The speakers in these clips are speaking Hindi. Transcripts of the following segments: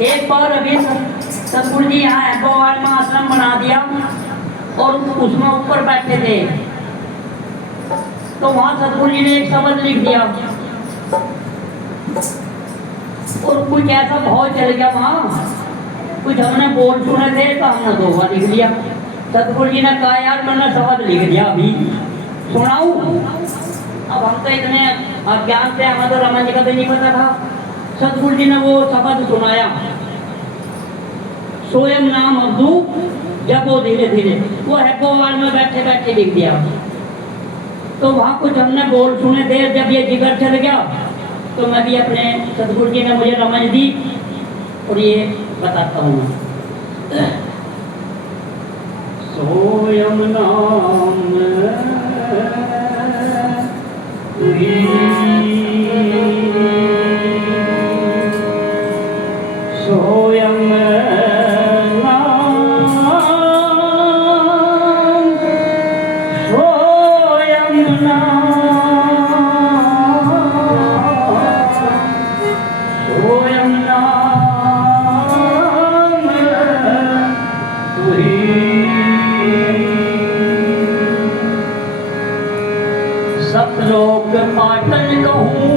एक बार अभी सतगुरु जी यहाँ एकोवाल में आश्रम बना दिया और उसमें ऊपर बैठे थे, तो वहां सतगुरु जी ने एक शब्द लिख दिया और कुछ ऐसा भाव चल गया वहां, कुछ हमने बोल सुने थे तो हमने दो बार लिख दिया। सतगुरु जी ने कहा यार मैंने शब्द लिख दिया, अभी सुनाऊं? अब हम तो इतने अज्ञान से, हमें तो रमन जी का तो नहीं पता था। सतगुरु जी ने वो शब्द सुनाया, स्वयं नाम अब्दू जब वो धीरे धीरे, वो हैपोवाल में बैठे बैठे लिख दिया। तो वहाँ कुछ हमने बोल सुने थे, जब ये जिगर चल गया तो मैं भी अपने सतगुरु जी ने मुझे रमज दी और ये बताता हूँ। स्वयं नाम स्वयं सतलोक पाटन कहूँ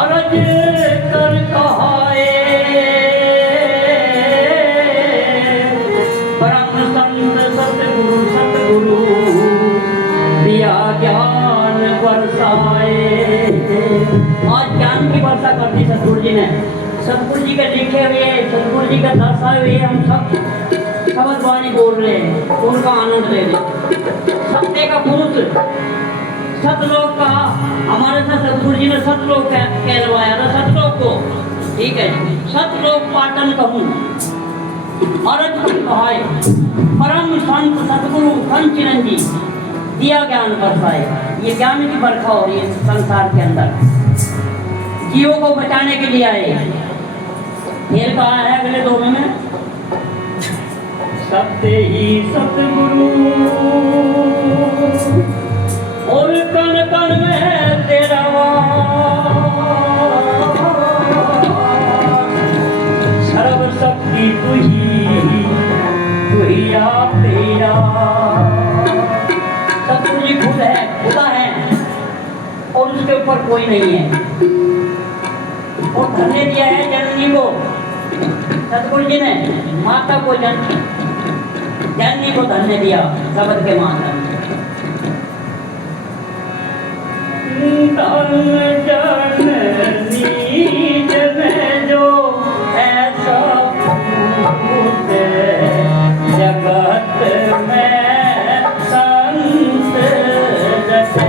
अरज कर कहाए, परम संत सतगुरु सतगुरु दिया ज्ञान बरसाए। आज ज्ञान की वर्षा कर दी सतगुरु जी ने। सतगुरु जी के लिखे हुए, सतगुरु जी का दर्शाए हुए हम सब शब्द वाणी बोल रहे हैं, उनका आनंद ले रहे। सत्य का पुरुष सतलोक का, हमारे साथ सतगुरु जी ने सतलोक कहलवाया था, सतलोक को, ठीक है जी। सतलोक पाटन कहूँ अरज कहाए, परम संत सतगुरु संत चिरंजी दिया ज्ञान बरसाए। ये ज्ञान की बरखा हो रही है संसार के अंदर, जीवों को बचाने के लिए आए। फिर कहा है अगले दोहे में, सत्य ही सतगुरु और कण कण में तेरा सर्व शक्ति तू ही आप तेरा। सतगुरु जी खुद है, खुदा है और उसके ऊपर कोई नहीं है। और धन्य दिया है जननी को, सतगुरु जी ने माता को जननी को धन्य दिया शब्द के माध्यम से। जननी जन जो ऐसा जगत में संत जैसे,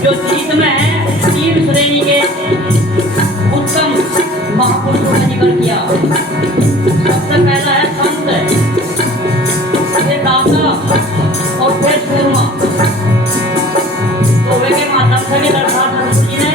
जो जीत में है, 3 श्रेणी के उत्तम महापुरुषों ने जिक्र किया। सबसे पहला है संत, फिर दाता और फिर सूरमा। तो वे के माध्यम से भी दर्शा सतगुरु जी ने,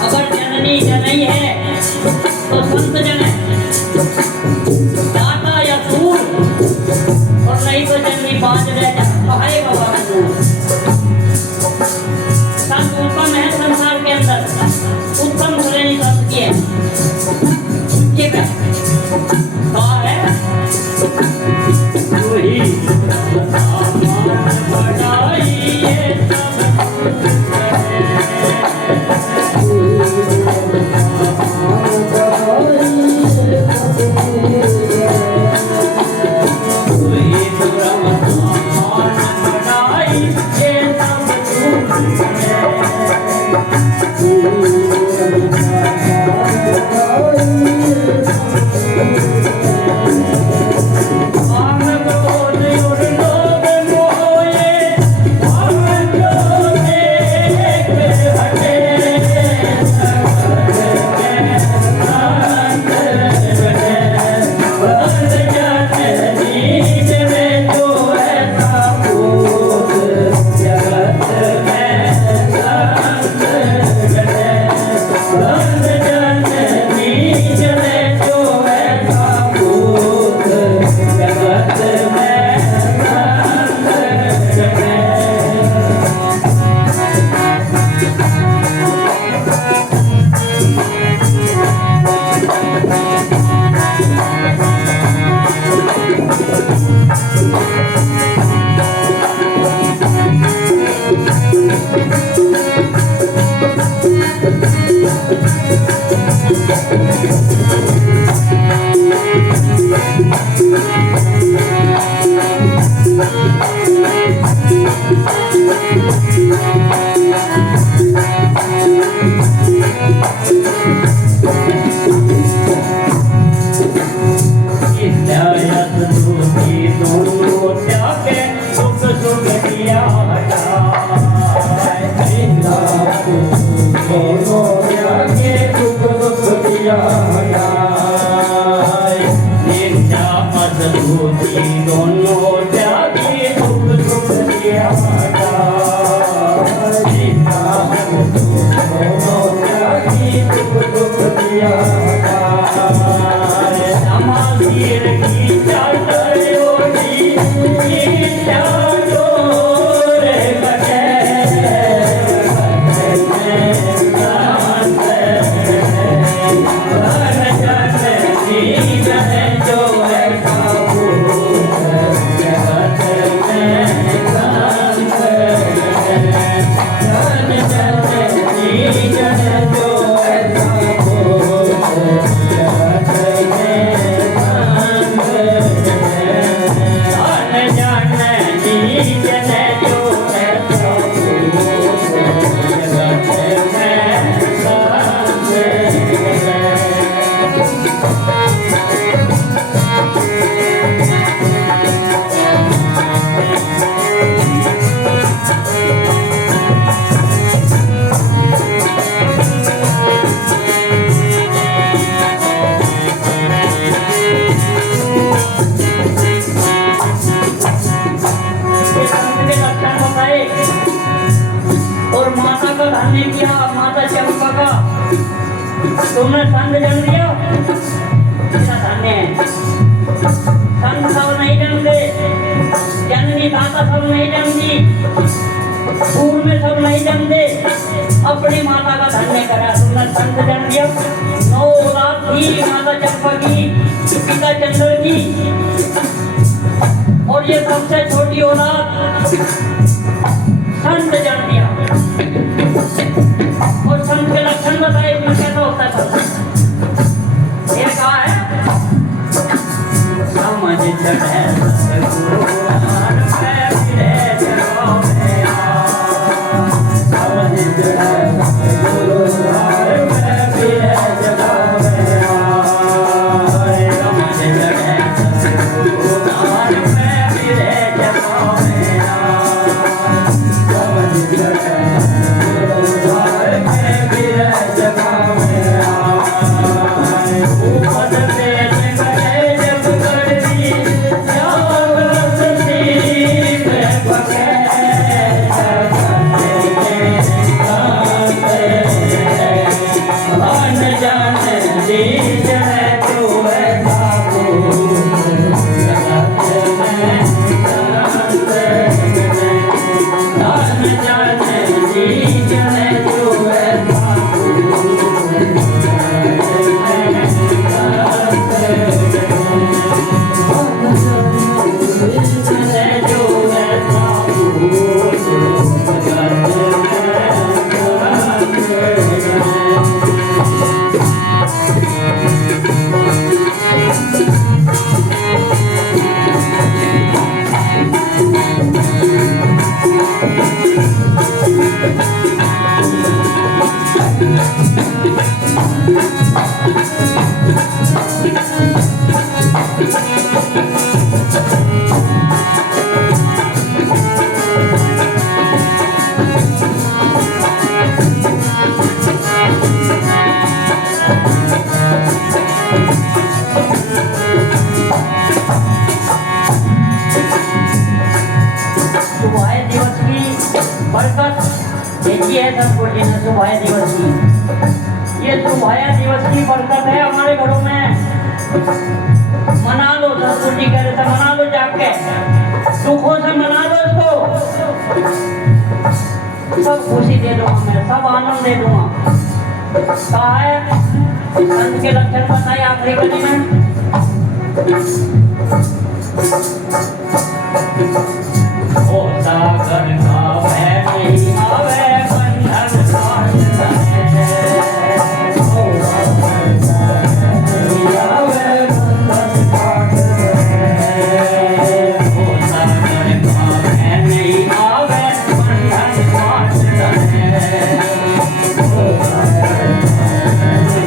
अगर जननी जनई है तो संत जन है, दाता या सूर, और नहीं तो जननी 5 रह जाए बाबा। संत उत्तम है संसार के अंदर, उत्तम श्रेणी संत की है, ठीक है। कहा है तू ही बढ़ाई ये सब तुमने संग जन्म दिया कितना धन्य है। संग सब नहीं जन्मते, जननी दाता सब नहीं जन्मती, पूर्व में सब नहीं जन्मते, अपनी माता का धन्य करा। तुमने संग जन्म दिया। 9 औलाद थी माता चंपा की, पिता चंद्र की, और ये सबसे छोटी औलाद संत जन्म दिया। और संत के लक्षण बताए इसमें कैसा होता है। ये कहा है समझ चढ़े सतगुरु ज्ञान में फिरे जगह में समझ चढ़े सतगुरु ज्ञान में फिरे जगह में समझ चढ़े सतगुरु ज्ञान में फिरे जगह में समझ चढ़े सतगुरु जी ने सुभाया दिवस की। ये सुभाया दिवस की बरकत है हमारे घरों में। मना लो, सतगुरु जी कह रहे थे मना लो, जाके सुखों से मना लो इसको। सब खुशी दे दूंगा मैं, सब आनंद दे दूंगा। कहा है संत के लक्षण बताए आखिरी कड़ी में। ओ सागर का भय नहीं आवे, बंधन काट रहे। ओ सागर का भय नहीं आवे, बंधन काट रहे। ओ सागर का भय नहीं आवे, बंधन काट रहे। ओ सागर का भय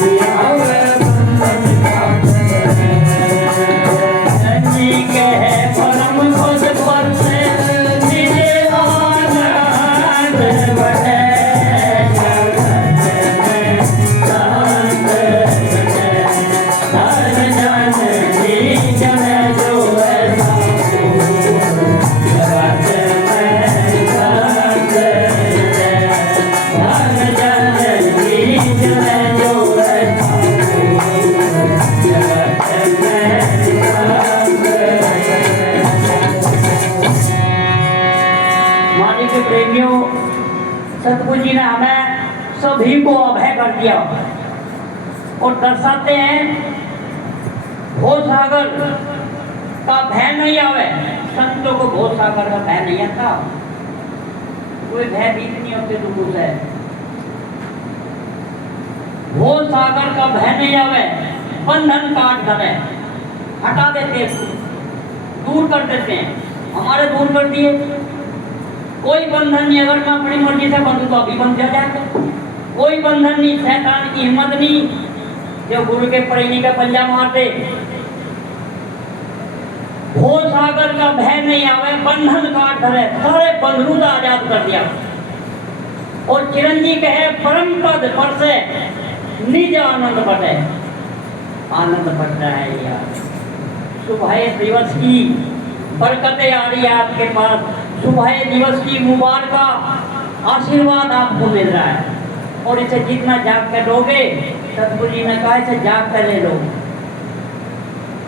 नहीं आवे, बंधन काट रहे। जी के परम खुद पर से प्रेमियों, सतगुरु जी ने हमें सभी को अभय कर दिया और दर्शाते हैं भव सागर का भय नहीं आवे। संतों को भव सागर का भय नहीं आता, कोई भय भीत नहीं होते दुख से। भव सागर का भय नहीं आवे, बंधन काट धरे, हटा देते हैं, दूर कर देते हैं। हमारे दूर कर दिए, कोई बंधन नहीं। अगर मैं अपनी मर्जी से बंधू तो अभी बंध जाएगा। कोई बंधन नहीं, शैतान की हिम्मत नहीं जो गुरु के प्रेमी का पंजा मारते। भव सागर का भय नहीं आवे, बंधन काट धरे, सारे बंधनों को आजाद कर दिया। और चिरंजी कहे परम पद पर से निज आनंद बटे। आनंद बट रहा है यार। सुबह दिवस की बरकतें आ रही है आपके पास। सुबह दिवस की मुबारक आशीर्वाद आपको मिल रहा है और इसे जितना जाग कर लोगे, सतगुरु जी ने कहा इसे जाग कर ले लो,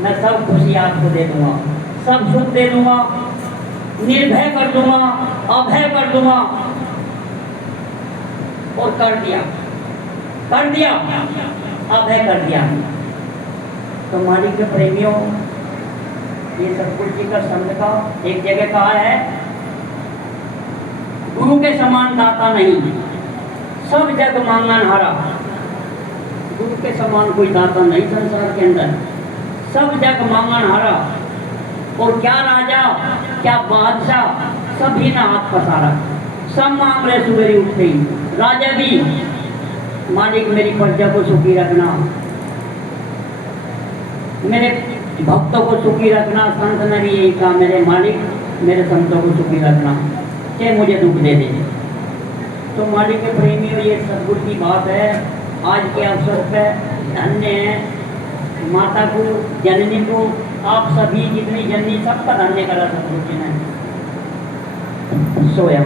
मैं सब खुशी आपको दे दूंगा, सब सुख दे दूंगा, निर्भय कर दूंगा, अभय कर दूंगा। और कर दिया, अभय कर दिया। तो मालिक के प्रेमियों, ये सतगुरु जी का संत का एक जगह कहा है, गुरु के समान दाता नहीं, सब जग मांगन हारा। गुरु के समान कोई दाता नहीं संसार के अंदर, सब जग मांगन हारा। और क्या राजा क्या बादशाह, सभी ने हाथ पसारा, सब मांग रहे सुबह उठते ही। राजा भी, मालिक मेरी प्रजा को सुखी रखना, मेरे भक्तों को सुखी रखना। संत ने भी यही कहा, मेरे मालिक मेरे संतों को सुखी रखना, चाहे मुझे दुख दे दे। तो मालिक के प्रेमियों, ये सतगुरु की बात है। आज के अवसर पर धन्य है माता को, जननी को, आप सभी जितनी जननी, सबका धन्य करा सतगुरु जी ने। सोया